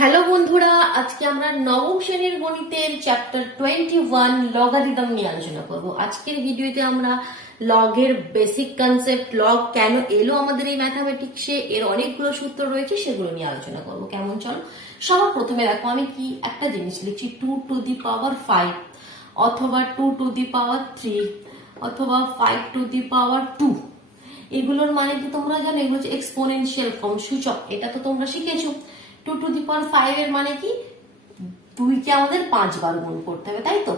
Hello বন্ধুরা, আজকে আমরা নবম শ্রেণীর গণিতের চ্যাপ্টার 21 লগারিদম নিয়ে আলোচনা করব। আজকের ভিডিওতে আমরা লগের বেসিক কনসেপ্ট, লগ কেন এলো আমাদের এই ম্যাথামেটিক্সে, এর অনেকগুলো সূত্র রয়েছে, সেগুলো নিয়ে আলোচনা করব। কেমন? চলো সবার প্রথমে দেখো, আমি কি একটা জিনিস লিখছি, 2 টু দি পাওয়ার 5 অথবা 2 টু দি পাওয়ার 3 অথবা 5 টু দি পাওয়ার 2। এগুলোর মানে কি তোমরা জানো? এগুলো হচ্ছে এক্সপোনেনশিয়াল ফর্ম, সূচক। এটা তো তোমরা শিখেছো। 2 টু দি পাওয়ার 5 এর মানে কি 2 কে আমাদের 5 বার গুণ করতে হবে, তাই তো?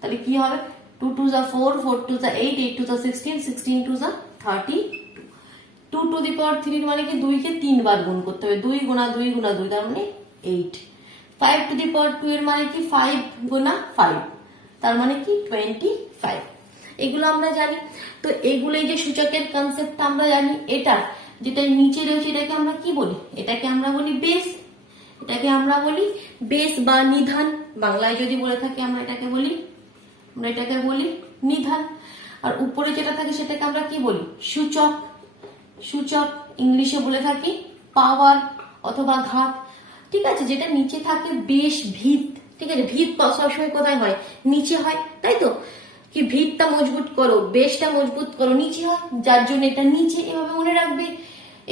তাহলে কি হবে? 2 টু যা 4, 4 টু যা 8, 8 টু যা 16, 16 টু যা 32। 2 টু দি পাওয়ার 3 এর মানে কি 2 কে 3 বার গুণ করতে হবে, 2 গুণা 2 গুণা 2, তার মানে 8। 5 টু দি পাওয়ার 2 এর মানে কি 5 গুণা 5, তার মানে কি 25। এগুলো আমরা জানি। তো এগুলো যে সূচকের কনসেপ্টটা আমরা জানি, এটা যেটা নিচে রয়েছে এটাকে আমরা কি বলি? এটাকে আমরা বলি বেস। এটাকে আমরা বলি বেস বা নিধান। বাংলায় যদি বলে থাকি আমরা এটাকে বলি নিধান। আর উপরে যেটা থাকে সেটাকে আমরা কি বলি? সূচক। সূচক ইংলিশে বলে থাকি পাওয়ার অথবা ঘাত। ঠিক আছে? যেটা নিচে থাকে বেশ, ভিত। ঠিক আছে? ভিত সবসময় কোথায় হয়? নিচে হয়, তাই তো? কি ভিতটা মজবুত করো, বেশটা মজবুত করো, নিচে হয়, যার জন্য এটা নিচে। এভাবে মনে রাখবে।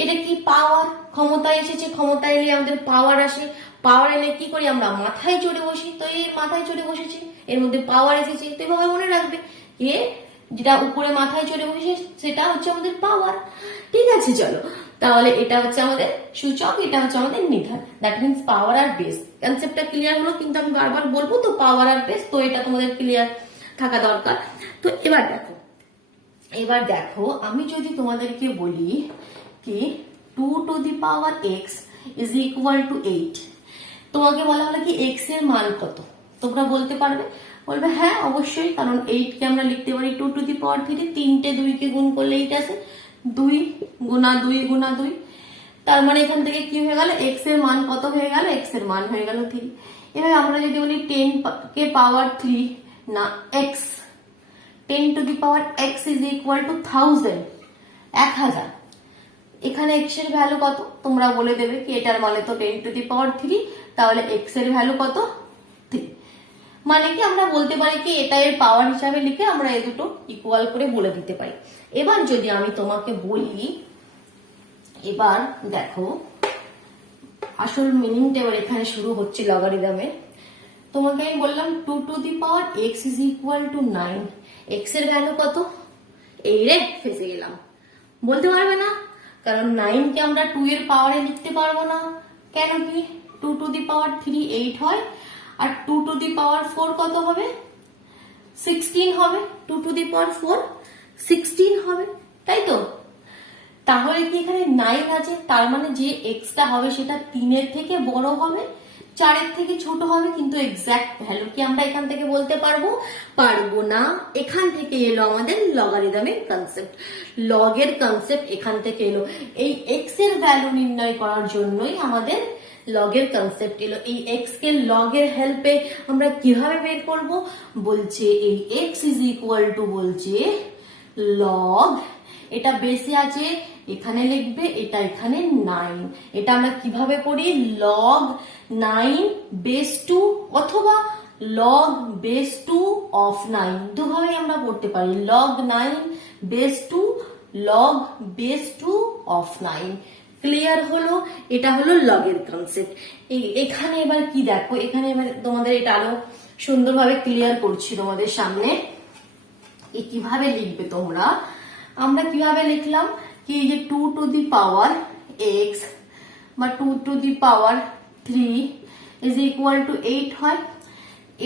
এটা কি পাওয়ার, ক্ষমতা এসেছে, ক্ষমতা এলে আমাদের পাওয়ার আসে। পাওয়ার এলে কি করি আমরা? মাথায় চড়ে বসি। তো এই মাথায় চড়ে বসেছি, এর মধ্যে পাওয়ার এসেছে। তো এভাবে মনে রাখবে যে যেটা উপরে মাথায় চড়ে বসেছে সেটা হচ্ছে আমাদের পাওয়ার। ঠিক আছে, চলো তাহলে এটা হচ্ছে আমাদের সূচক, এটা হচ্ছে আমাদের নিধান। দ্যাট মিনস পাওয়ার আর বেস। কনসেপ্টটা ক্লিয়ার হলো, কিন্তু আমি বারবার বলবো তো পাওয়ার আর বেস, তো এটা তোমাদের ক্লিয়ার থাকা দরকার। তো এবার দেখো আমি যদি তোমাদেরকে বলি কি 2 two the power x is equal two 8, তোমাকে বলা হলো কি x এর মান কত? তোমরা বলতে পারবে? বলবে হ্যাঁ অবশ্যই, কারণ 8 কে আমরা লিখতে পারি 2 টু দি পাওয়ার 3। তিনটে 2 কে গুণ করলে 8 আসে, 2 গুণা 2 গুণা 2। তার মানে এখান থেকে কি হয়ে গেল? x এর মান কত হয়ে গেল? x এর মান হয়ে গেল 3। এবার আমরা যদি বলি 10 কে পাওয়ার 3 না x, 10 two the power x is equal two 1000। এখানে x এর ভ্যালু কত তোমরা বলে দেবে কি এটার মানে তো 10 টু দি পাওয়ার 3, তাহলে x এর ভ্যালু কত? 3। মানে কি আমরা বলতে পারি কি এটা এর পাওয়ার হিসাবে লিখে আমরা এই দুটো ইকুয়াল করে বলে দিতে পারি। এবার যদি আমি তোমাকে বলি, এবার দেখো আসল মিনিংটা এবার এখানে শুরু হচ্ছে লগারিদমের। তোমাকে আমি বললাম 2 two the power x is equal two 9, x এর ভ্যালু কত? এই রে ফেসে গেলাম, বলতে পারবে না, কারণ 9 কে আমরা 2 এর পাওয়ারে লিখতে পারবো না। কেন কি? 2 টু দি পাওয়ার 3 8 হয়, আর 2 টু দি পাওয়ার 4 কত হবে? 16 হবে। 2 টু দি পাওয়ার 4 16 হবে, তাই তো? তাহলে কি এখানে 9 আছে, তার মানে যে এক্সটা হবে সেটা 3 এর থেকে বড় হবে, 4 এর থেকে ছোট হবে, কিন্তু এক্সাক্ট ভ্যালু কি আমরা এখান থেকে বলতে পারবো না। এখান থেকে এলো আমাদের লগারিদমের কনসেপ্ট, লগের কনসেপ্ট এখান থেকে এলো। এই এক্স এর ভ্যালু নির্ণয় করার জন্যই আমাদের লগের কনসেপ্ট এলো। এই এক্স কে লগের হেল্পে আমরা কিভাবে বের করব? বলছে এই এক্স ইজ ইকুয়াল টু বলছে লগ, এটা বেসে আছে এখানে লিখবে, এটা এখানে 9। এটা আমরা কিভাবে করি? লগ 9 বেস 2 অথবা লগ বেস 2 অফ 9, দুভাবেই আমরা করতে পারি। Log 9 base 2, log base 2 of 9। Clear হলো? এটা হলো লগের কনসেপ্ট। এখানে এবার কি দেখো, এখানে এবার তোমাদের এটা আরো সুন্দরভাবে ক্লিয়ার করছি তোমাদের সামনে কিভাবে লিখবে তোমরা। আমরা কিভাবে লিখলাম কি যে 2 টু দি পাওয়ার x বা 2 two the power 3 is equal two 8 হয়।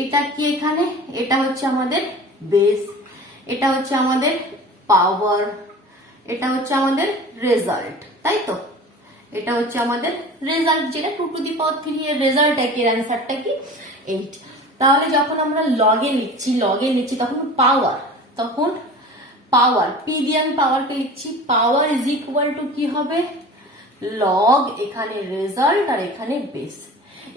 এটা কি এখানে? এটা হচ্ছে আমাদের বেস, এটা হচ্ছে আমাদের পাওয়ার, এটা হচ্ছে আমাদের রেজাল্ট, তাই তো? এটা হচ্ছে আমাদের রেজাল্ট, যেটা 2 টু দি পাওয়ার 3 এর রেজাল্ট একই, অ্যান্সারটা কি 8। তাহলে যখন আমরা লগে লিখছি তখন পাওয়ার পি দিয়ে আমি পাওয়ারকে লিখছি, পাওয়ার ইজ ইকুয়াল টু কি হবে? লগ এখানে রেজাল্ট আর এখানে বেস।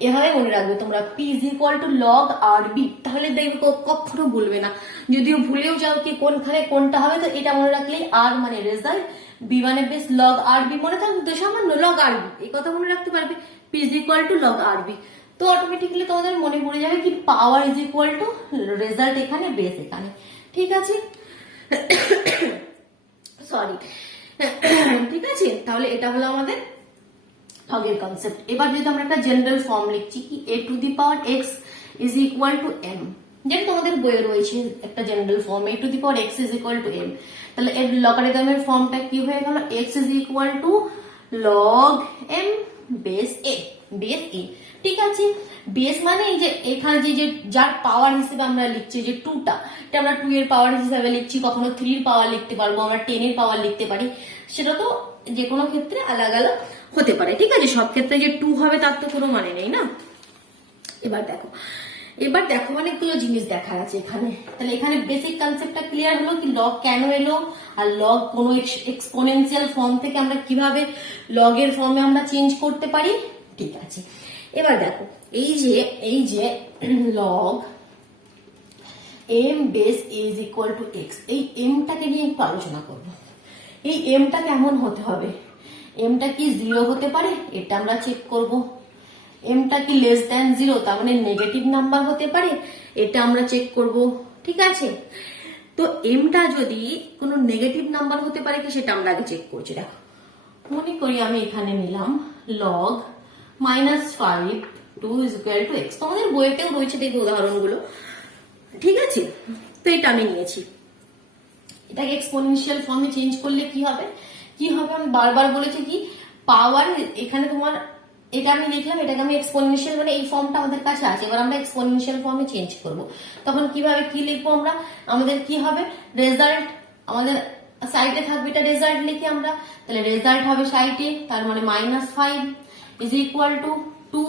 এভাবে মনে রাখবে তোমরা, P is equal to log R B. তাহলে দেখবে কখনো ভুলবে না। যদিও ভুলেও যাও কি কোনখানে কোনটা হবে, তো এটা মনে রাখলেই, আর মানে রেজাল্ট, বি মানে বেস, লগ আর বি মনে থাকবে তো সামান্য, লগ আর বি এই কথা মনে রাখতে পারবে। P is equal to log R B. তো অটোমেটিক্যালি তোমাদের মনে পড়ে যাবে কি power is equal to result এখানে, বেস এখানে। ঠিক আছে, সরি, ঠিক আছে। তাহলে এটা হলো আমাদের লগের কনসেপ্ট। এবার যদি আমরা একটা জেনারেল ফর্ম লিখছি কি a two the power x is equal two m, যেটা তোমাদের বইয়ে রয়েছে একটা general form a two the power x is equal two m। তাহলে এর লগারিদমের ফর্মটা কি হয়ে গেল, x is equal two log m base a, base a। ঠিক আছে, বেস মানে এই যে এখানে যে যার পাওয়ার হিসেবে আমরা লিখছি যে 2টা, এটা আমরা 2 এর পাওয়ার হিসেবে লিখছি, কখনো 3 এর পাওয়ার লিখতে পারবো, আমরা 10 এর পাওয়ার লিখতে পারি, সেটা তো যে কোনো ক্ষেত্রে আলাদা আলাদা হতে পারে। ঠিক আছে, সব ক্ষেত্রে যে 2 হবে তার তো কোনো মানে নেই না। এবার দেখো অনেকগুলো জিনিস দেখা আছে এখানে। তাহলে এখানে বেসিক কনসেপ্টটা ক্লিয়ার হলো কি লগ কেন এলো, আর লগ কোনো এক্সপোনেনশিয়াল ফর্ম থেকে আমরা কিভাবে লগের ফর্মে আমরা চেঞ্জ করতে পারি। ঠিক আছে, এবার দেখো এই যে log m base a is equal two x, এই mটাকে নিয়ে একটু আলোচনা করব। এই mটা কেমন হতে হবে, mটা কি 0 হতে পারে, এটা আমরা চেক করব। mটা কি লেস দ্যান 0, তার মানে নেগেটিভ নাম্বার হতে পারে, এটা আমরা চেক করব। ঠিক আছে, তো mটা যদি কোনো নেগেটিভ নাম্বার হতে পারে কি সেটা আমরা আগে চেক করছি। দেখো মনে করি আমি এখানে নিলাম log -5 2 is equal two x, তোমাদের বইতেও রয়েছে দেখবে উদাহরণগুলো। ঠিক আছে, তো এটা আমি নিয়েছি, এটাকে এক্সপোনেনশিয়াল ফর্মে চেঞ্জ করলে কি হবে, আমি বারবার বলেছি কি পাওয়ার এখানে তোমার, এটা আমি লিখলাম, এটাকে আমি এক্সপোনেনশিয়াল মানে এই ফর্মটা আমাদের কাছে আছে, এবার আমরা এক্সপোনেনশিয়াল ফর্মে চেঞ্জ করব। তখন কিভাবে কি লিখবো আমরা, আমাদের কি হবে রেজাল্ট, আমাদের সাইডে থাকবে এটা রেজাল্ট লিখি আমরা, তাহলে রেজাল্ট হবে সাইডে, তার মানে -5 ইজ ইকুয়াল টু 2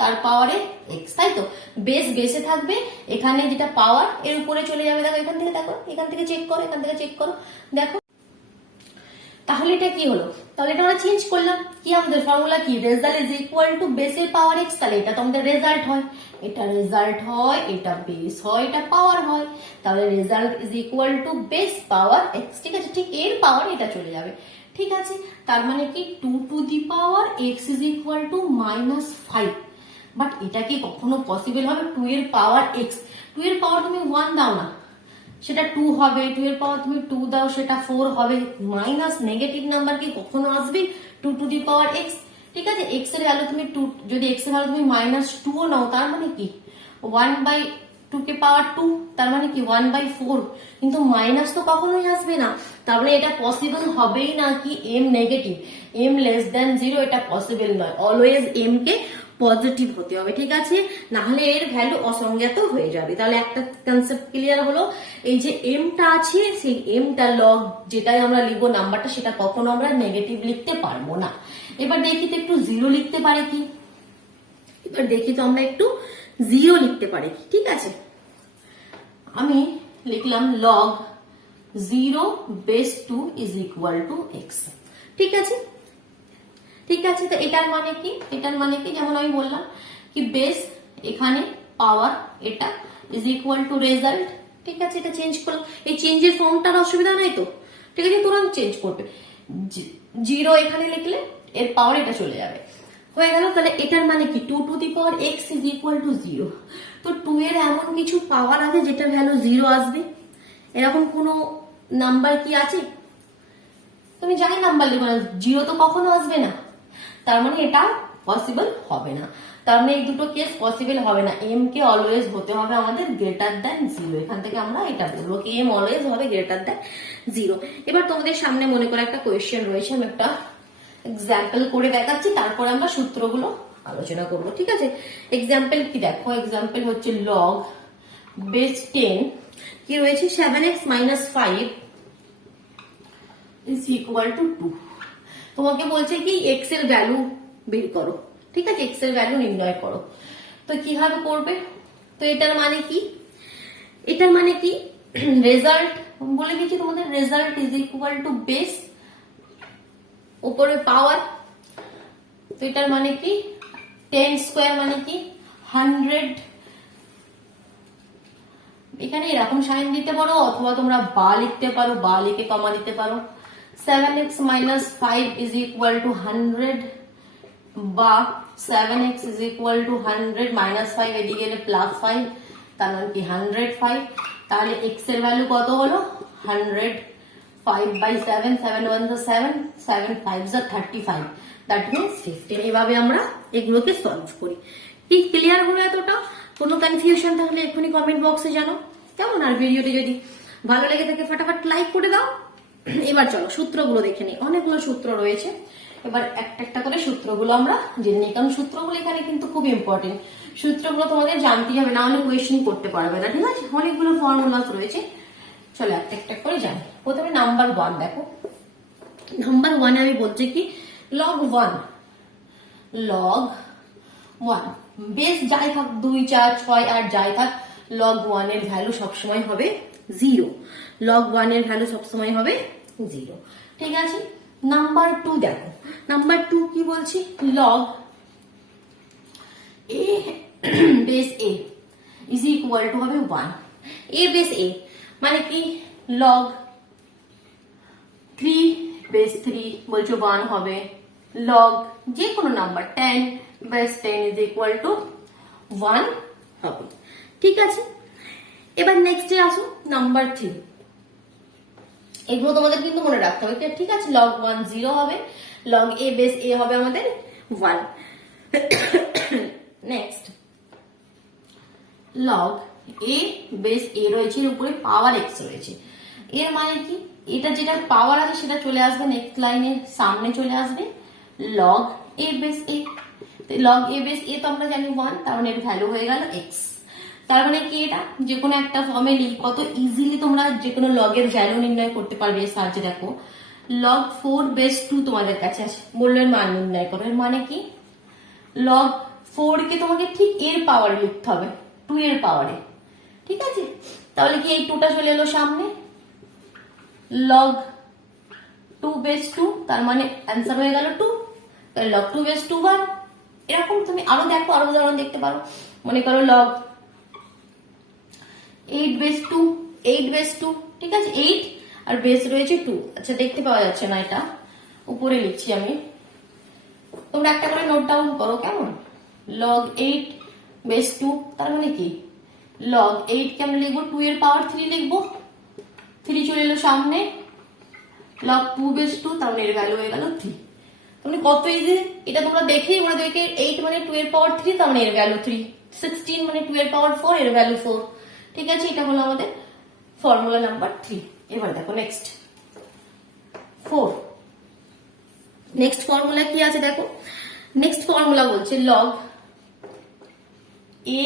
তার পাওয়ারে x, তাই তো বেসে থাকবে, এখানে যেটা পাওয়ার এর উপরে চলে যাবে। দেখো এখান থেকে চেক করো, দেখো তাহলে এটা কি হলো, তাহলে এটা আমরা চেঞ্জ করলাম কি, আমাদের ফর্মুলা কি রেজাল্ট ইজ ইকুয়াল টু বেসের পাওয়ার x, তাহলে এটা তো আমাদের রেজাল্ট হয়, এটা বেস হয়, এটা পাওয়ার হয়, তাহলে result is equal to base power x। ঠিক আছে, ঠিক এর পাওয়ার এটা চলে যাবে। ঠিক আছে, তার মানে কি 2 two the power x is equal two -5, but এটা কি কখনো পসিবল হবে, 2 এর পাওয়ার x, 2 এর পাওয়ার তুমি 1 দাও না সেটা 2 হবে, 2 এর পাওয়ার তুমি 2 দাও সেটা 4 হবে, মাইনাস নেগেটিভ নাম্বার কি কখনো আসবে 2 টু দি পাওয়ার x। ঠিক আছে, x এর ভ্যালু তুমি 2, যদি x এর ভ্যালু তুমি -2 নাও তার মানে কি 1/2 কে পাওয়ার 2, তার মানে কি 1/4, কিন্তু মাইনাস তো কখনোই আসবে না, তার মানে এটা পসিবল হবেই না কি m negative, m less than 0 এটা পসিবল নয়, অলওয়েজ m কে পজিটিভ হতে হবে। ঠিক আছে, না হলে এর ভ্যালু অসংজ্ঞাত হয়ে যাবে। তাহলে একটা কনসেপ্ট ক্লিয়ার হলো, এই যে এমটা আছে সেই এমটা লগ যেটাই আমরা লিখবো নাম্বারটা সেটা কখনো আমরা নেগেটিভ লিখতে পারবো না। এবার দেখি তো একটু 0 লিখতে পারে কি, ঠিক আছে, আমি লিখলাম log 0 base 2 is equal two x। ঠিক আছে, তো এটার মানে কি যেমন আমি বললাম কি বেস এখানে পাওয়ার এটা ইজ ইকুয়াল টু রেজাল্ট। ঠিক আছে, এটা চেঞ্জ করলাম, এই চেঞ্জের ফর্মটার অসুবিধা নাই তো। ঠিক আছে, তুরন্ত চেঞ্জ করবে, 0 এখানে লিখলে এর পাওয়ার এটা চলে যাবে, হয়ে গেল। তাহলে এটার মানে কি 2 two the power x is equal two 0। তো 2 এর এমন কিছু পাওয়ার আছে যেটা ভ্যালু 0 আসবে, এরকম কোনো নাম্বার কি আছে, তুমি যাই নাম্বার লিখো না 0 তো কখনো আসবে না, তার মানে এটা পসিবল হবে না, তার মানে এই দুটো কেস পসিবল হবে না। এম কে অলওয়েজ হতে হবে আমাদের গ্রেটার দ্যান 0, এখান থেকে আমরা এটা বলবো কি এম অলওয়েজ হবে গ্রেটার দ্যান 0। এবার তোমাদের সামনে মনে করে একটা কোয়েশ্চেন রয়েছে, আমি একটা এক্সাম্পল করে দেখাচ্ছি, তারপর আমরা সূত্রগুলো আলোচনা করব। ঠিক আছে, এক্সাম্পল কি দেখো, এক্সাম্পল হচ্ছে লগ বেস 10 কি রয়েছে 7x - 5 ইজ ইকুয়াল টু 2। তোমাকে বলছে কি x এর ভ্যালু বের করো। ঠিক আছে, x এর ভ্যালু নির্ণয় করো, তো কিভাবে করবে, তো এটার মানে কি রেজাল্ট বলে দিচ্ছি তোমাদের, result is equal to base উপরে পাওয়ার, তো এটার মানে কি 10 স্কোয়ার মানে কি 100, এখানে এরকম সাইন দিতে পারো অথবা তোমরা বা লিখতে পারো, বা লিখে কমা দিতে পারো। 7x - 5 ইজ ইকুয়াল টু 100 বা 7x is equal two 100 minus 5 এদিকে গেলে প্লাস 5, তার মানে কি 105। তাহলে x এর ভ্যালু কত হলো 100, 5 by 7, 7 1 the 7, 7 5 the 35, that means 15। এভাবে আমরা এগুলোকে সলভ করি। কি ক্লিয়ার হলো এতটা? কোনো কনফিউশন থাকলে এক্ষুনি কমেন্ট বক্সে জানো কেমন। আর ভিডিওটি যদি ভালো লেগে থাকে ফটাফট লাইক করে দাও। এবার চলো সূত্রগুলো দেখে নিই, অনেকগুলো সূত্র রয়েছে। এবার একটা একটা করে সূত্রগুলো আমরা জেনে নিই, কারণ সূত্রগুলো এখানে কিন্তু খুব ইম্পর্টেন্ট। সূত্রগুলো তোমাদের জানতেই হবে, না হলে কোয়েশ্চেন করতে পারবে না, ঠিক আছে। অনেকগুলো ফর্মুলাস রয়েছে, চলো একটা একটা করে জানি। প্রথমে নাম্বার 1 দেখো। নাম্বার 1 আমি বলছি কি log 1, log 1 বেস যাই থাক 2 4 6 8 যাই থাক, log 1 এর ভ্যালু সবসময় হবে 0। log 1 এর ভ্যালু সবসময় হবে 0, ঠিক আছে। নাম্বার 2 দেখো, নাম্বার 2 কি বলছি log a base a is equal two হবে 1। a বেস a মানে কি log 3 বেস 3 বলছো 1 হবে। log যে কোনো number 10 base 10 is equal to 1 হবে, ঠিক আছে। এবার নেক্সটে আসো নাম্বার 3। এগুলো তোমাদের কিন্তু মনে রাখতে হবে, ঠিক আছে। log 1 0 হবে, log a বেস a হবে আমাদের 1। Next log a base a রয়েছে, এর উপরে পাওয়ার x রয়েছে। এর মানে কি এটা যেটা পাওয়ার আছে সেটা চলে আসবে নেক্সট লাইনের সামনে চলে আসবে log a base a। log a base a তো আমরা জানি 1, তার মানে এর ভ্যালু হয়ে গেল x। তার মানে কি এটা যে কোনো একটা ফর্মে লিখ, কত ইজিলি তোমরা যে কোনো লগ এর ভ্যালু নির্ণয় করতে পারবে। সার্চে দেখো log 4 বেস 2 তোমাদের কাছে আছে, বললো এর মান নির্ণয় করো। এর মানে কি log 4 কে তোমাকে ঠিক এর পাওয়ারে লিখতে হবে, 2 এর পাওয়ারে, ঠিক আছে। তাহলে কি এই 2টা চলে এলো সামনে, log 2 বেস 2, তার মানে অ্যান্সার হয়ে গেল 2। তাহলে log 2 বেস 2 1। এরকম তুমি আরো দেখো, আরো উদাহরণ দেখতে পারো। মনে করো log 8 বেস 2, 8 বেস 2, ঠিক আছে। 8 আর বেস রয়েছে 2, আচ্ছা দেখতে পাওয়া যাচ্ছে না, এটা উপরে লিখছি আমি, তোমরা একটা করে নোট ডাউন করো কেমন। log 8 বেস 2 তার মানে কি log 8 কে আমরা লিখবো 2 এর পাওয়ার 3 লিখবো, 3 চলে এলো সামনে, log 2 বেস 2 তার মানে এর ভ্যালু হয়ে গেল 3। মানে কত ইজি, এটা তোমরা দেখেই মনে দেখে 8 মানে 2 এর পাওয়ার 3 তার মানে এর ভ্যালু 3, 16 মানে 2 এর পাওয়ার 4 এর ভ্যালু 4, ঠিক আছে। এটা হলো আমাদের ফর্মুলা নাম্বার 3। এবার দেখো নেক্সট 4। নেক্সট ফর্মুলা কি আছে দেখো, নেক্সট ফর্মুলা বলছে log a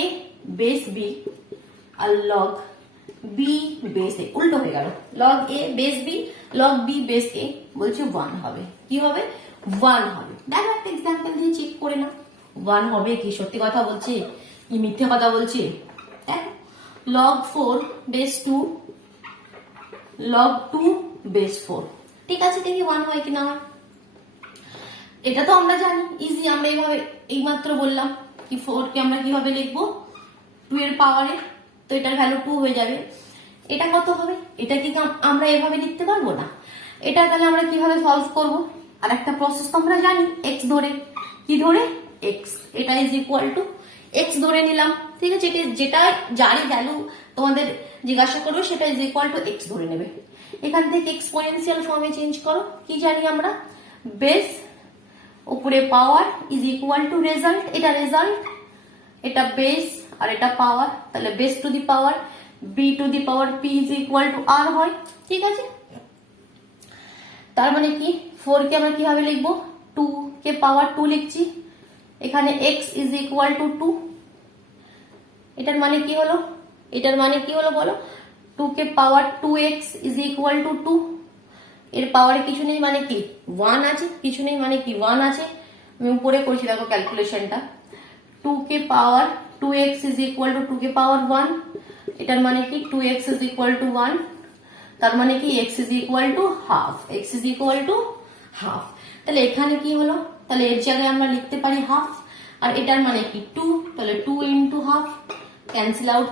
বেস b আর log b বেস a, উল্টো হয়ে গেল। log a base b, log b base a বলছে 1 হবে। কি হবে 1 হবে। দেখো একটা এক্সাম্পল দিয়ে চেক করে না 1 হবে কি, সত্যি কথা বলছি কি মিথ্যে কথা বলছি। দেখো log 4 বেস 2, log 2 বেস 4, ঠিক আছে। দেখি 1 হয় কি না হয়। এটা তো আমরা জানি ইজি, আমরা এইভাবে এইমাত্র বললাম কি 4 কে আমরা কিভাবে লিখবো 2 এর পাওয়ারে, তো এটার ভ্যালু 2 হয়ে যাবে। এটা কত হবে, এটা কি আমরা এভাবে লিখতে পারবো না। এটা তাহলে আমরা কিভাবে সলভ করব, আর একটা প্রসেস তো আমরা জানি, x ধরে, কি ধরে x, এটা ইজ ইকুয়াল টু x ধরে নিলাম, ঠিক আছে। যেটা যারই ভ্যালু তোমাদের জিজ্ঞাসা করবো সেটা ইজ ইকুয়াল টু x ধরে নেবে। এখান থেকে এক্সপোনেনশিয়াল ফর্মে চেঞ্জ করো, কি জানি আমরা বেস উপরে পাওয়ার ইজ ইকুয়াল টু রেজাল্ট, এটা রেজাল্ট, এটা বেস আর এটা পাওয়ার, তাহলে base to the power b two the power p is equal two r হয়, ঠিক আছে। তার মানে কি 4 কে আমরা কিভাবে লিখবো 2 কে পাওয়ার 2 লিখছি, এখানে x ইজ ইকুয়াল টু 2। এটার মানে কি হলো, এটার মানে কি হলো বলো, 2 কে পাওয়ার 2x ইজ ইকুয়াল টু 2। এর পাওয়ারে কিছু নেই মানে কি 1 আছে, কিছু নেই মানে কি 1 আছে। আমি উপরে করছি দেখো ক্যালকুলেশনটা, 2 কে পাওয়ার 2x ইজ ইকুয়াল টু 2 কে পাওয়ার 1, এটার মানে কি 2x ইজ ইকুয়াল টু 1, তার মানে কি x is equal to half, x is equal to half. তাহলে এখানে কি হলো, তাহলে এর জায়গায় আমরা লিখতে পারি হাফ, আর এটার মানে কি 2, তাহলে 2 ইন্টু হাফ, ক্যান্সেল আউট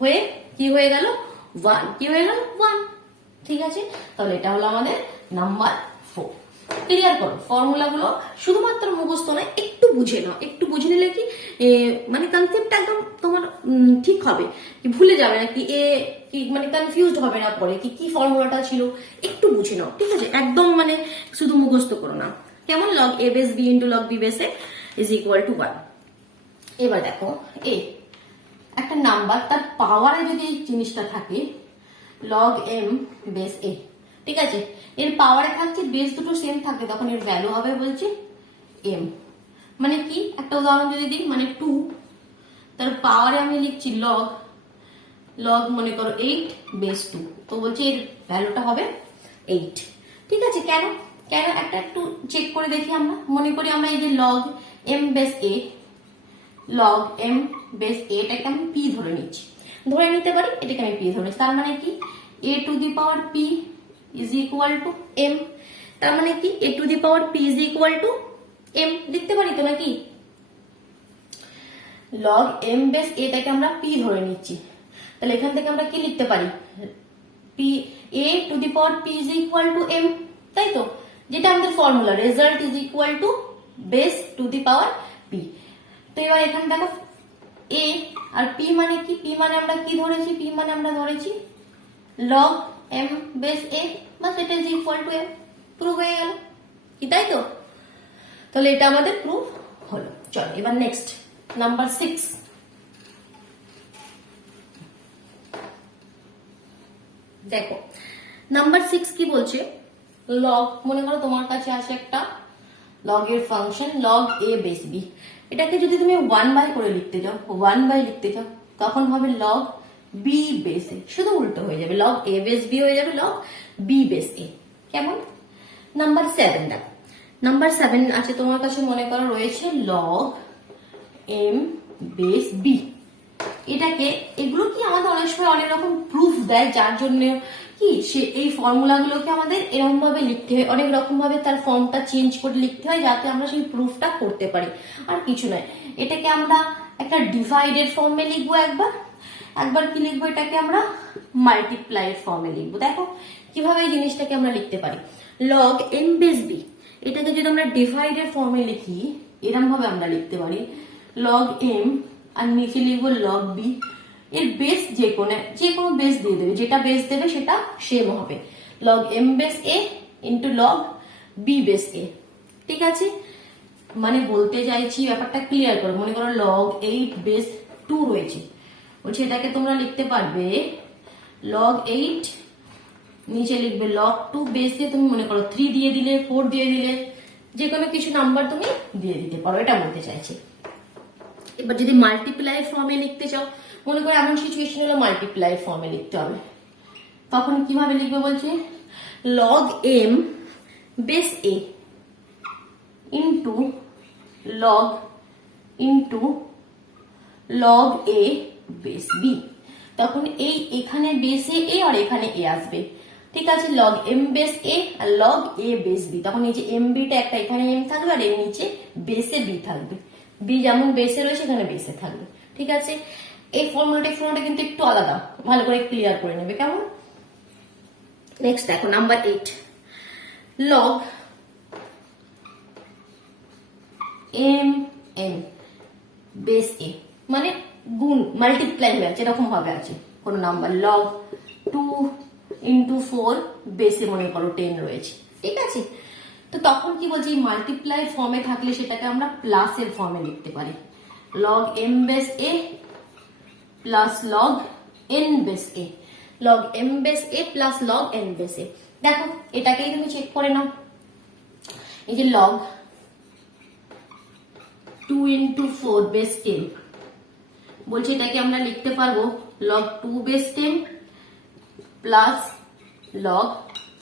হয়ে কি হয়ে গেল 1, কি হয়ে গেল 1, ঠিক আছে। তাহলে এটা হলো আমাদের নাম্বার 4। ক্লিয়ার করো ফর্মুলাগুলো, শুধুমাত্র মুখস্থ নয়, একটু বুঝে নাও। একটু বুঝে নিলে কি মানে কনসেপ্ট একদম তোমার ঠিক হবে, কি ভুলে যাবে না, কি কি মানে কনফিউজড হবে না পরে কি কি ফর্মুলাটা ছিল, একটু বুঝে নাও, ঠিক আছে? একদম মানে শুধু মুখস্থ করো না। কেমন? Log A base B into log B base A is equal to 1। এবার দেখো এ একটা নাম্বার, তার পাওয়ারে যদি এই জিনিসটা থাকে লগ এম বেস এ, ঠিক আছে? এর পাওয়ারে থাকছে, বেস দুটো সেম থাকে, তখন এর ভ্যালু হবে বলছে এম। মানে কি, একটা উদাহরণ যদি দিই, মানে 2, তার পাওয়ারে আমি লিখছি লগ, লগ মনে করো 8 বেস 2, তো বলছে এর ভ্যালুটা হবে 8। ঠিক আছে? কেন কেন একটা একটু চেক করে দেখি আমরা। মনে করি আমরা এই যে লগ এম বেস এ, লগ এম বেস এ এটাকে আমি পি ধরে নিচ্ছি, ধরে নিতে পারি, এটাকে আমি পি ধরে নিচ্ছি। তার মানে কি a to the power P is equal to m. তার মানে কি a to the power P is equal to m লিখতে পারি তো নাকি? লগ এম বেস এটাকে আমরা পি ধরে নিচ্ছি, তাহলে এখান থেকে আমরা কি লিখতে পারি? P A to the power P is equal to M, তাই তো? যেটা আমাদের formula, result is equal to base to the power P. তো এবার এখানে দেখো এ আর পি মানে কি, পি মানে আমরা কি ধরেছি, পি মানে আমরা ধরেছি লগ এম বেস এ, বাস এটা is equal to M. Prove হয়ে গেল কি, তাই তো? তাহলে এটা আমাদের প্রুফ হলো। চলো এবার নেক্সট নাম্বার 6। দেখো নাম্বার 6 কি বলছে, লগ, মনে করো তোমার কাছে আছে একটা লগ এর function log A base B, এটাকে যদি তুমি 1 বাই করে লিখতে যাও, 1 বাই লিখতে যাও, তখন হবে লগ বি বেস এ, শুধু উল্টো হয়ে যাবে, লগ এ বেস বি হয়ে যাবে লগ বি বেস এ। কেমন? নাম্বার 7 দেখো, নাম্বার 7 আছে তোমার কাছে, মনে করো রয়েছে লগ এম বেস বি। এটাকে, এগুলো কি আমাদের অনেক সময় অনেক রকম প্রুফ দেয়, যার জন্য কি সে এই ফর্মুলাগুলোকে আমাদের এরকম ভাবে লিখতে হয়, অনেক রকম ভাবে তার ফর্মটা চেঞ্জ করে লিখতে হয়, যাতে আমরা সেই প্রুফটা করতে পারি, আর কিছু নয়। এটাকে আমরা একটা ডিভাইডেড ফর্মে লিখবো, একবার একবার কি লিখবো, এটাকে আমরা মাল্টিপ্লাই ফর্মে লিখবো। দেখো কিভাবে এই জিনিসটাকে আমরা লিখতে পারি, লগ এম বেস বি, এটাকে যদি আমরা ডিভাইডেড ফর্মে লিখি, এরকম ভাবে আমরা লিখতে পারি লগ এম আর নিচে লিখবো লগ বি। এর বেস যে কোনো বেস দিয়ে দেবে, যেটা বেস দেবে সেটা সেম হবে, লগ এম বেস এ ইন্টু লগ বি বেস এ। ঠিক আছে? মানে বলতে চাইছি ব্যাপারটা ক্লিয়ার করো। মনে করো লগ 8 বেস 2 রয়েছে, বলছে এটাকে তোমরা লিখতে পারবে লগ 8, নিচে লিখবে লগ 2 বেস এ, তুমি মনে করো 3 দিয়ে দিলে, 4 দিয়ে দিলে, যে কোনো কিছু নাম্বার তুমি দিয়ে দিতে পারো, এটা বলতে চাইছি। এবার যদি মাল্টিপ্লাই ফর্মে লিখতে চাও, মনে করো এমন সিচুয়েশন হলো মাল্টিপ্লাই ফর্মে লিখতে হবে, তখন কিভাবে লিখবে বলছে log M base A into log A base B. তখন এই এখানে বেসে এ আর এখানে এ আসবে, ঠিক আছে? Log M base A R log A base B, তখন এই যে এম বিটা একটা এখানে এম থাকবে আর এর নিচে বেসে বি থাকবে, বি যেমন বেসে রয়েছে এখানে বেসে থাকবে। ঠিক আছে? এই ফর্মুলাটা কিন্তু একটু আলাদা, ভালো করে ক্লিয়ার করে নেবে। কেমন? নেক্সট দেখো number 8, log m n base a, মানে গুণ মাল্টিপ্লাই হয়ে আছে, এরকম ভাবে আছে কোন নাম্বার, লগ 2 ইন্টু 4 বেসে মনে করো 10 রয়েছে। ঠিক আছে? তো তখন কি বলছি, মাল্টিপ্লাই ফর্মে থাকলে সেটাকে আমরা প্লাসের ফর্মে লিখতে পারি, লগ এম বেস এ প্লাস লগ এন বেস এ, লগ এম বেস এ প্লাস লগ এন বেস এ। দেখো এটাকেই তুমি চেক করে নাও, এই যে লগ 2 ইন্টু 4 বেস 10, বলছি এটাকে আমরা লিখতে পারবো log 2 base 10 plus log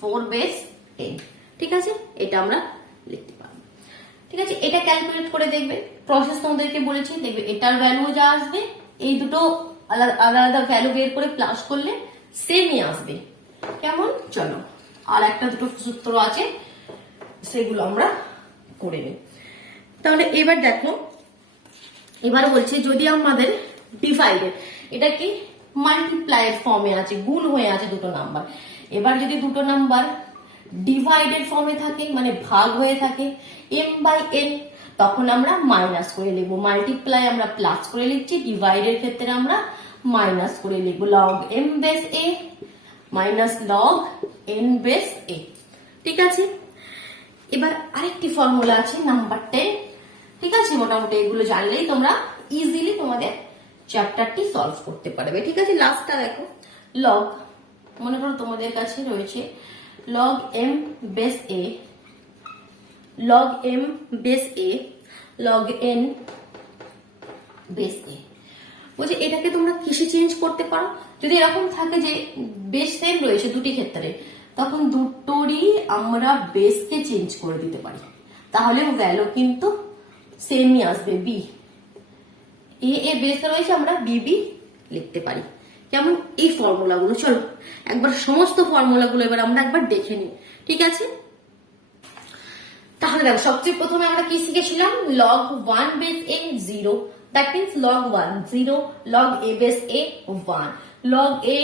4 base 10। ঠিক আছে? এটা আমরা লিখতে পারবো। ঠিক আছে? এটা ক্যালকুলেট করে দেখবে, প্রসেস তোমাদেরকে বলেছি, দেখবে এটার ভ্যালু যা আসবে, এই দুটো আলাদা আলাদা ভ্যালু বের করে প্লাস করলে সেমই আসবে। কেমন? চলো আর একটা দুটো সূত্র আছে, সেগুলো আমরা করে নিই। তাহলে এবার দেখো, এবার বলছে যদি আমাদের ডিভাইডেড, এটা কি মাল্টিপ্লাইয়ের ফর্মে আছে, গুণ হয়ে আছে দুটো নাম্বার, এবার যদি দুটো নাম্বার ডিভাইডেড ফর্মে থাকে মানে ভাগ হয়ে থাকে m/n, তখন আমরা মাইনাস করে লিখবো। মাল্টিপ্লাই আমরা প্লাস করে লিখছি, ডিভাইডের ক্ষেত্রে আমরা মাইনাস করে লিখবো। Log m base a minus log n base a। ঠিক আছে, এবার আরেকটি ফর্মুলা আছে নাম্বার 10। ঠিক আছে, মোটামুটি এগুলো জানলেই তোমরা ইজিলি তোমাদের চ্যাপ্টারটি সলভ করতে পারবে। ঠিক আছে, লাস্টটা দেখো, লগ, মনে করো তোমাদের কাছে রয়েছে log m base a, log m base a, log n base a। বলছে এটাকে তোমরা কিসে চেঞ্জ করতে পারো? যদি এরকম থাকে যে বেস সেম রয়েছে দুটি ক্ষেত্রে, তখন দুটোরই আমরা বেসকে চেঞ্জ করে দিতে পারি, তাহলে ভ্যালু কিন্তু সেমই আসবে। বি এ বেস রয়েছে, আমরা বিবি লিখতে পারি। কেমন এই ফর্মুলাগুলো? চলো একবার সমস্ত ফর্মুলাগুলো এবার আমরা একবার দেখে নিই। ঠিক আছে, তাহলে দেখো সবচেয়ে প্রথমে আমরা কি শিখেছিলাম? Log 1 base a 0, that means log 1 0, log a base a 1, log a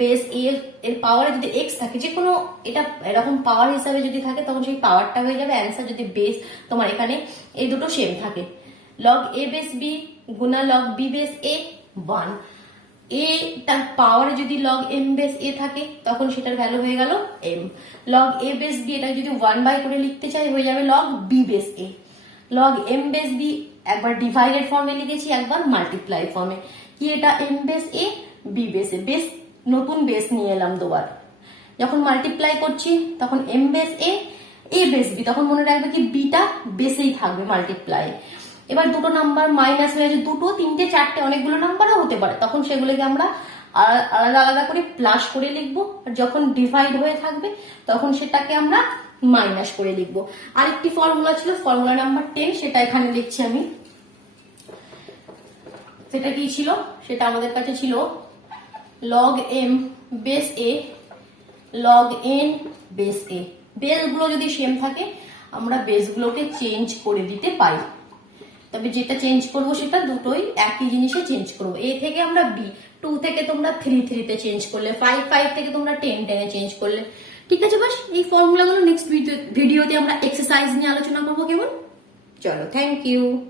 base a এর পাওয়ারে যদি x থাকে, যে কোনো এটা এরকম পাওয়ার হিসাবে যদি থাকে তখন সেই পাওয়ারটা হয়ে যাবে অ্যান্সার। যদি বেস তোমার এখানে এই দুটো সেম থাকে, লগ a বেস b গুণা লগ b বেস a 1, এ তার পাওয়ারে যদি লগ m বেস a থাকে তখন সেটার ভ্যালু হয়ে গেল m। Log a base b এটা যদি 1 করে লিখতে চাই হয়ে যাবে log b base a। Log m base b একবার ডিভাইডেড ফর্মে লিখেছি, একবার মাল্টিপ্লাই ফর্মে। কি এটা m base a b base a, base নতুন বেস নিয়ে এলাম দুবার। যখন মাল্টিপ্লাই করছি তখন m base a a base b, তখন মনে রাখবে কি বিটা বেসেই থাকবে মাল্টিপ্লাই। এবার দুটো নাম্বার মাইনাস হয়ে আছে, দুটো তিনটে চারটে অনেকগুলো নাম্বারও হতে পারে, তখন সেগুলোকে আমরা আলাদা আলাদা করে প্লাস করে লিখবো। আর যখন ডিভাইড হয়ে থাকবে তখন সেটাকে আমরা মাইনাস করে লিখবো। আরেকটি ফর্মুলা ছিল, ফর্মুলা নাম্বার 10, সেটা এখানে লিখছি আমি। সেটা কি ছিল? সেটা আমাদের কাছে ছিল log m base a log n base a। বেসগুলো যদি সেম থাকে আমরা বেসগুলোকে চেঞ্জ করে দিতে পারি, তবে যেটা চেঞ্জ করবো সেটা দুটোই একই জিনিসে চেঞ্জ করবো। a থেকে আমরা b, 2 থেকে তোমরা 3 তে চেঞ্জ করলে, 5 থেকে তোমরা 10 এ চেঞ্জ করলে। ঠিক আছে, বাস এই ফর্মুলাগুলো নেক্সট ভিডিওতে আমরা এক্সারসাইজ নিয়ে আলোচনা করবো। কেমন? চলো, থ্যাংক ইউ।